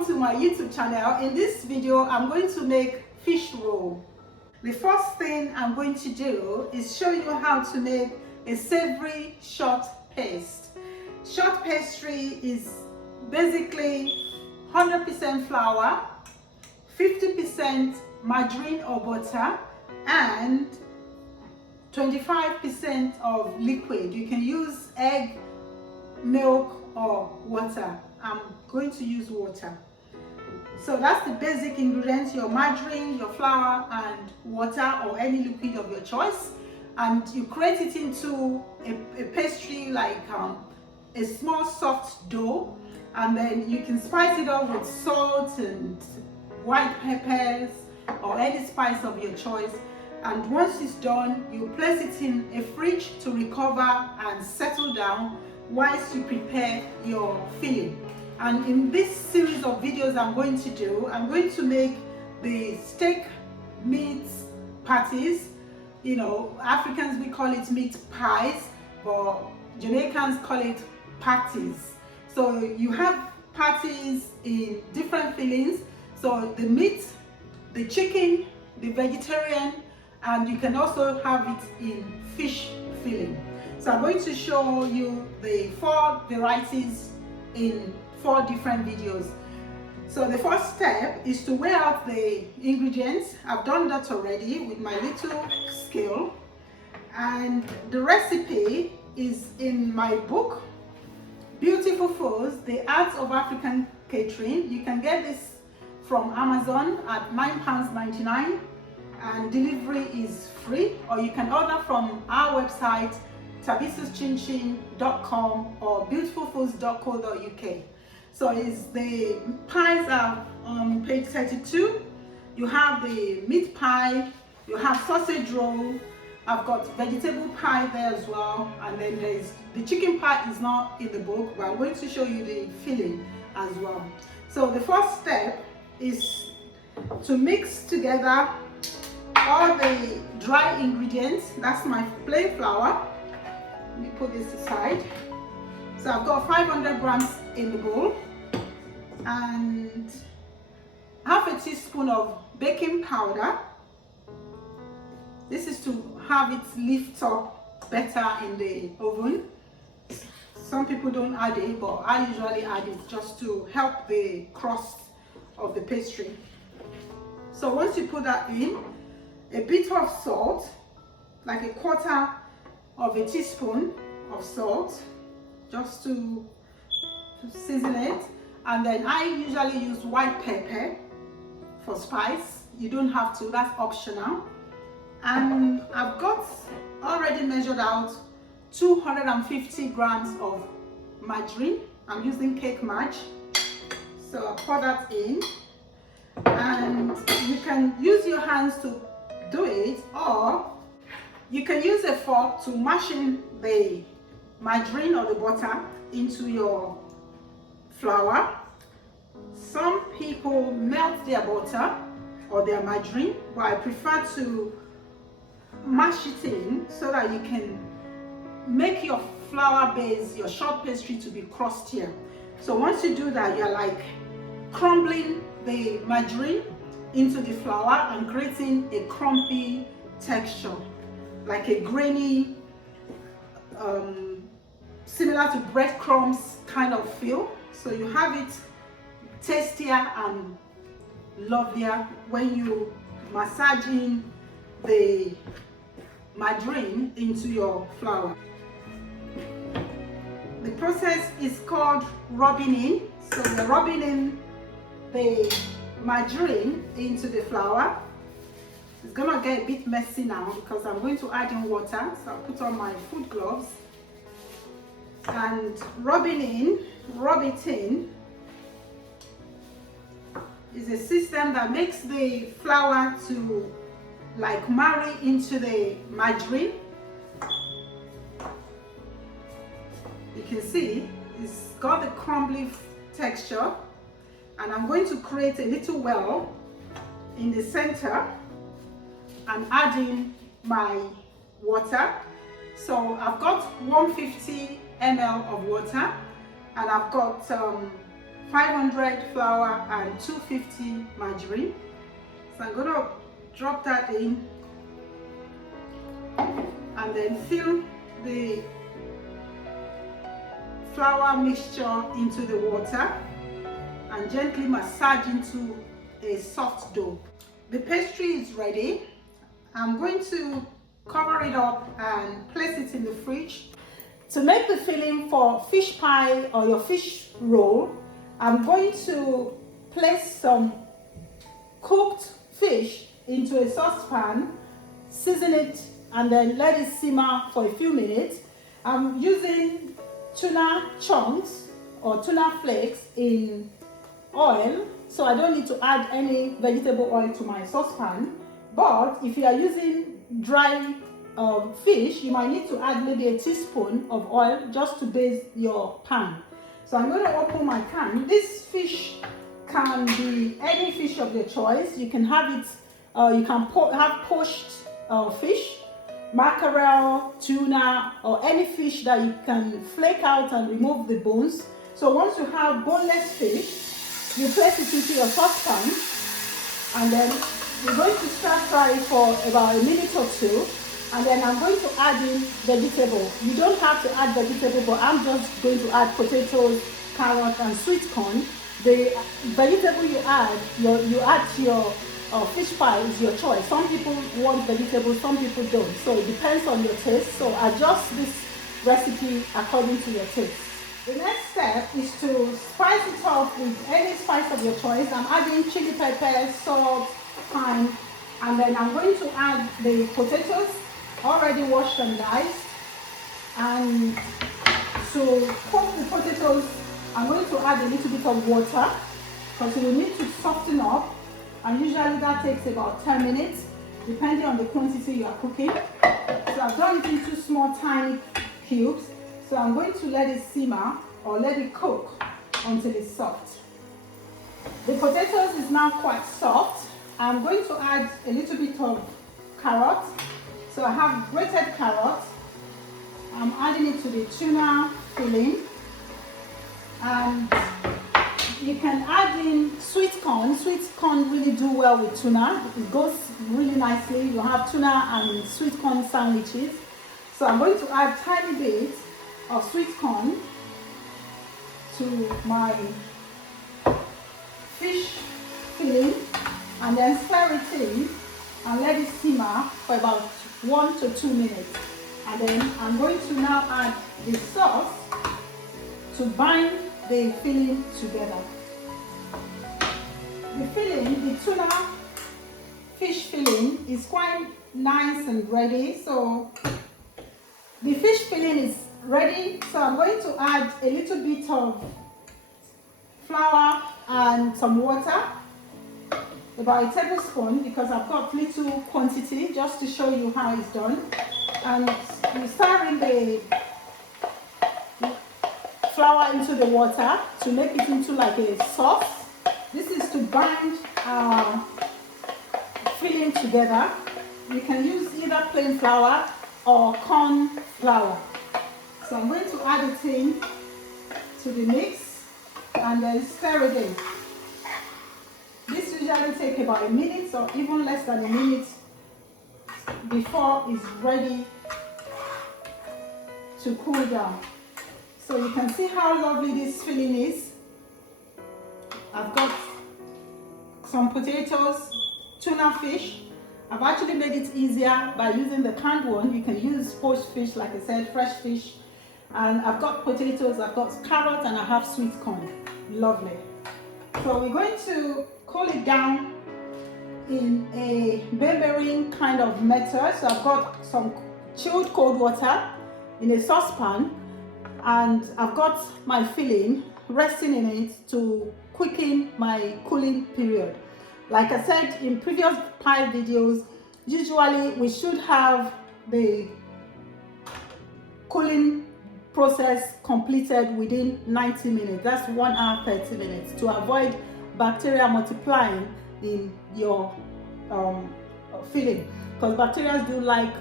welcome to my YouTube channel. In this video, I'm going to make fish roll. The first thing I'm going to do is show you how to make a savory short paste. Short pastry is basically 100% flour, 50% margarine or butter, and 25% of liquid. You can use egg, milk, or water. I'm going to use water. So that's the basic ingredients: your margarine, your flour, and water or any liquid of your choice. And you create it into a pastry, like a small soft dough, and then you can spice it up with salt and white peppers or any spice of your choice. And once it's done, you place it in a fridge to recover and settle down whilst you prepare your filling. And in this series of videos I'm going to make the steak meat patties. You know, Africans, we call it meat pies, but Jamaicans call it patties. So you have patties in different fillings. So the meat, the chicken, the vegetarian, and you can also have it in fish filling. So I'm going to show you the 4 varieties in 4 different videos. So the first step is to weigh out the ingredients. I've done that already with my little scale, and the recipe is in my book, Beautiful Foods: The Art of African Catering. You can get this from Amazon at £9.99, and delivery is free, or you can order from our website tabithaschinching.com or beautifulfoods.co.uk. So the pies are on page 32. You have the meat pie, you have sausage roll, I've got vegetable pie there as well, and then there's the chicken pie is not in the book, but I'm going to show you the filling as well. So the first step is to mix together all the dry ingredients. That's my plain flour. Let me put this aside. So I've got 500 grams in the bowl, and half a teaspoon of baking powder. This is to have it lift up better in the oven. Some people don't add it, but I usually add it just to help the crust of the pastry. So once you put that in, a bit of salt, like a quarter of a teaspoon of salt, just to season it. And then I usually use white pepper for spice. You don't have to, that's optional. And I've got already measured out 250 grams of margarine. I'm using cake marg. So I'll pour that in, and you can use your hands to do it, or you can use a fork to mash in the margarine or the butter into your flour. Some people melt their butter or their margarine, but I prefer to mash it in so that you can make your flour base, your short pastry, to be crustier. So once you do that, you're like crumbling the margarine into the flour and creating a crumbly texture, like a grainy, similar to breadcrumbs kind of feel. So you have it tastier and lovelier when you massage in the margarine into your flour. The process is called rubbing in. So we're rubbing in the margarine into the flour. It's gonna get a bit messy now because I'm going to add in water. So I'll put on my foot gloves and rub it in is a system that makes the flour to like marry into the margarine. You can see it's got the crumbly texture, and I'm going to create a little well in the center and add in my water. So I've got 150 ml of water, and I've got 500 flour and 250 margarine. So I'm going to drop that in and then fill the flour mixture into the water and gently massage into a soft dough. The pastry is ready. I'm going to cover it up and place it in the fridge. To make the filling for fish pie or your fish roll, I'm going to place some cooked fish into a saucepan, season it, and then let it simmer for a few minutes. I'm using tuna chunks or tuna flakes in oil, so I don't need to add any vegetable oil to my saucepan. But if you are using dry fish, you might need to add maybe a teaspoon of oil just to baste your pan. So I'm going to open my can. This fish can be any fish of your choice. You can have it, you can have poached fish, mackerel, tuna, or any fish that you can flake out and remove the bones. So once you have boneless fish, you place it into your saucepan, and then you're going to stir fry it for about a minute or two, and then I'm going to add in vegetable. You don't have to add vegetable, but I'm just going to add potatoes, carrot, and sweet corn. The vegetable you add to your fish pie is your choice. Some people want vegetables, some people don't. So it depends on your taste. So adjust this recipe according to your taste. The next step is to spice it up with any spice of your choice. I'm adding chili pepper, salt, thyme, and then I'm going to add the potatoes already washed and diced. And to cook the potatoes, I'm going to add a little bit of water because you will need to soften up, and usually that takes about 10 minutes depending on the quantity you are cooking. So I've done it into small tiny cubes. So I'm going to let it simmer or let it cook until it's soft. The potatoes is now quite soft. I'm going to add a little bit of carrot. So I have grated carrot. I'm adding it to the tuna filling. And you can add in sweet corn. Sweet corn really do well with tuna. It goes really nicely. You have tuna and sweet corn sandwiches. So I'm going to add tiny bits of sweet corn to my fish filling, and then stir it in and let it simmer for about 1 to 2 minutes. And then I'm going to now add the sauce to bind the filling together. The filling, the tuna fish filling, is quite nice and ready. So the fish filling is ready. So I'm going to add a little bit of flour and some water, about a tablespoon, because I've got little quantity, just to show you how it's done. And you stir in the flour into the water to make it into like a sauce. This is to bind our filling together. You can use either plain flour or corn flour. So I'm going to add it in to the mix and then stir it in. This usually takes about a minute or even less than a minute before it's ready to cool down. So you can see how lovely this filling is. I've got some potatoes, tuna fish. I've actually made it easier by using the canned one. You can use poached fish, like I said, fresh fish. And I've got potatoes, I've got carrots, and I have sweet corn. Lovely. So we're going to cool it down in a bearing kind of method. So I've got some chilled cold water in a saucepan, and I've got my filling resting in it to quicken my cooling period. Like I said in previous pie videos, usually we should have the cooling process completed within 90 minutes. That's 1 hour 30 minutes, to avoid bacteria multiplying in your filling, because bacteria do like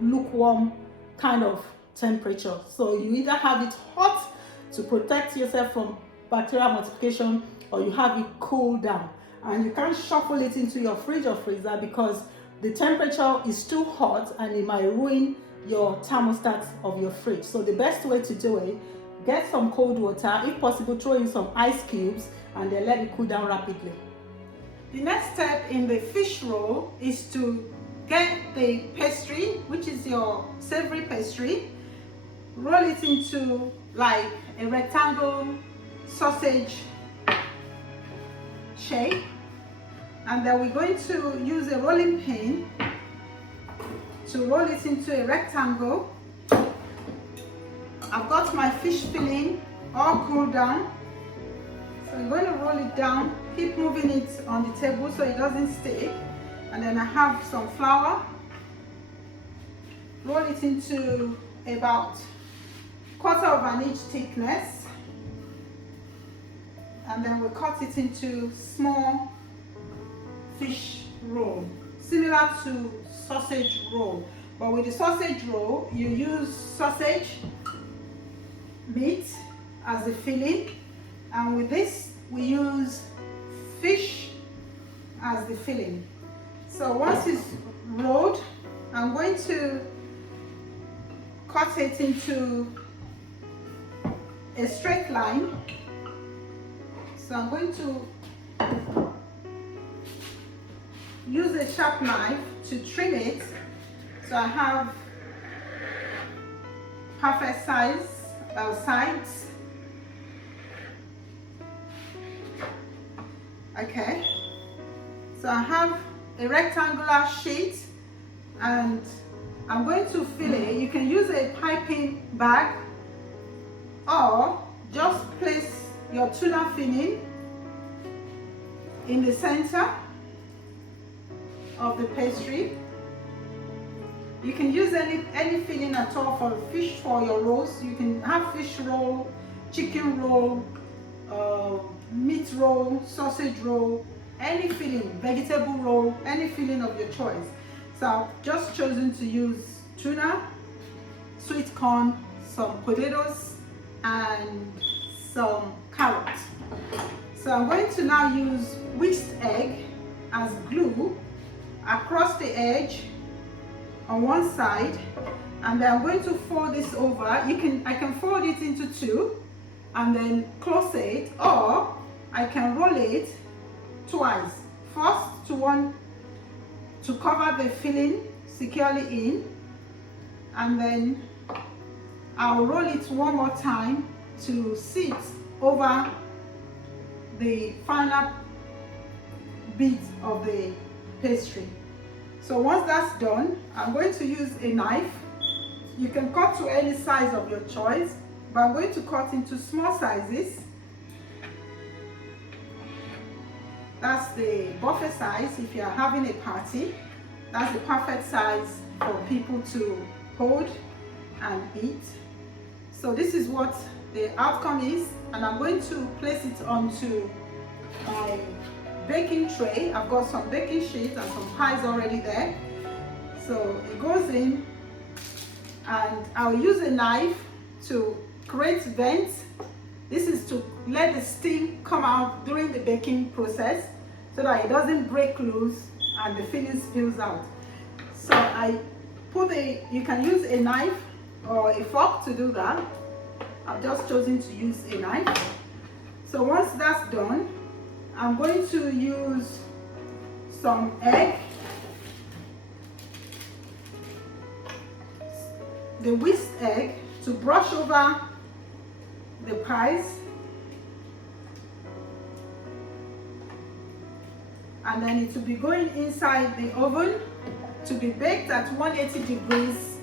lukewarm kind of temperature. So you either have it hot to protect yourself from bacterial multiplication, or you have it cooled down. And you can't shuffle it into your fridge or freezer because the temperature is too hot and it might ruin your thermostat of your fridge. So the best way to do it, get some cold water, if possible throw in some ice cubes, and then let it cool down rapidly. The next step in the fish roll is to get the pastry, which is your savory pastry, roll it into like a rectangle sausage shape, and then we're going to use a rolling pin to roll it into a rectangle. I've got my fish filling all cooled down, so I'm going to roll it down, keep moving it on the table so it doesn't stick, and then I have some flour, roll it into about 1/4 inch thickness, and then we'll cut it into small fish roll, similar to sausage roll. But with the sausage roll, you use sausage meat as the filling, and with this we use fish as the filling. So once it's rolled, I'm going to cut it into a straight line. So I'm going to use a sharp knife to trim it so I have perfect sides. Okay, so I have a rectangular sheet and I'm going to fill it. You can use a piping bag or just place your tuna filling in the center of the pastry. You can use any filling at all for fish, for your rolls. You can have fish roll, chicken roll, meat roll, sausage roll, any filling, vegetable roll, any filling of your choice. So I've just chosen to use tuna, sweet corn, some potatoes, and some carrots. So I'm going to now use whisked egg as glue across the edge on one side, and then I'm going to fold this over. I can fold it into two and then close it, or I can roll it twice. First to cover the filling securely in, and then I'll roll it one more time to sit over the final bit of the pastry. So once that's done, I'm going to use a knife. You can cut to any size of your choice, but I'm going to cut into small sizes. That's the buffet size. If you're having a party, that's the perfect size for people to hold and eat. So this is what the outcome is, and I'm going to place it onto my baking tray. I've got some baking sheets and some pies already there. So it goes in, and I'll use a knife to create vents. This is to let the steam come out during the baking process so that it doesn't break loose and the filling spills out. So you can use a knife or a fork to do that. I've just chosen to use a knife. So once that's done, I'm going to use some egg, the whisked egg, to brush over the pies, and then it will be going inside the oven to be baked at 180 degrees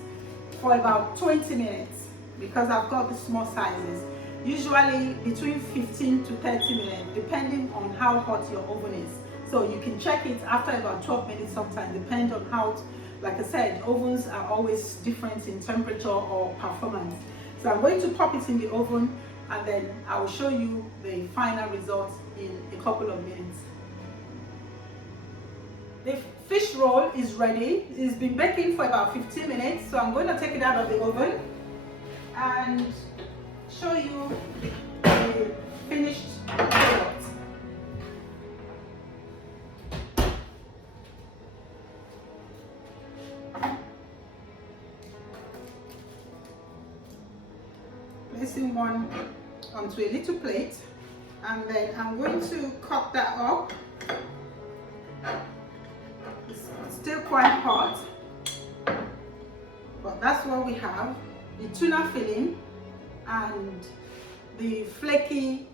for about 20 minutes, because I've got the small sizes. Usually between 15 to 30 minutes, depending on how hot your oven is. So you can check it after about 12 minutes sometimes, depending on how, like I said, ovens are always different in temperature or performance. So I'm going to pop it in the oven, and then I will show you the final results in a couple of minutes. The fish roll is ready. It's been baking for about 15 minutes, so I'm going to take it out of the oven and show you the finished product. Placing one onto a little plate, and then I'm going to cut that up. It's still quite hot, but that's what we have. The tuna filling and the flaky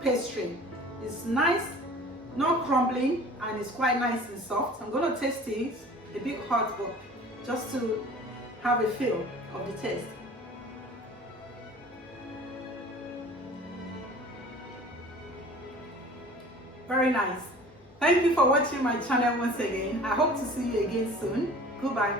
pastry. It's nice, not crumbling, and it's quite nice and soft. I'm going to taste it. A bit hot, but just to have a feel of the taste. Very nice. Thank you for watching my channel once again. I hope to see you again soon. Goodbye.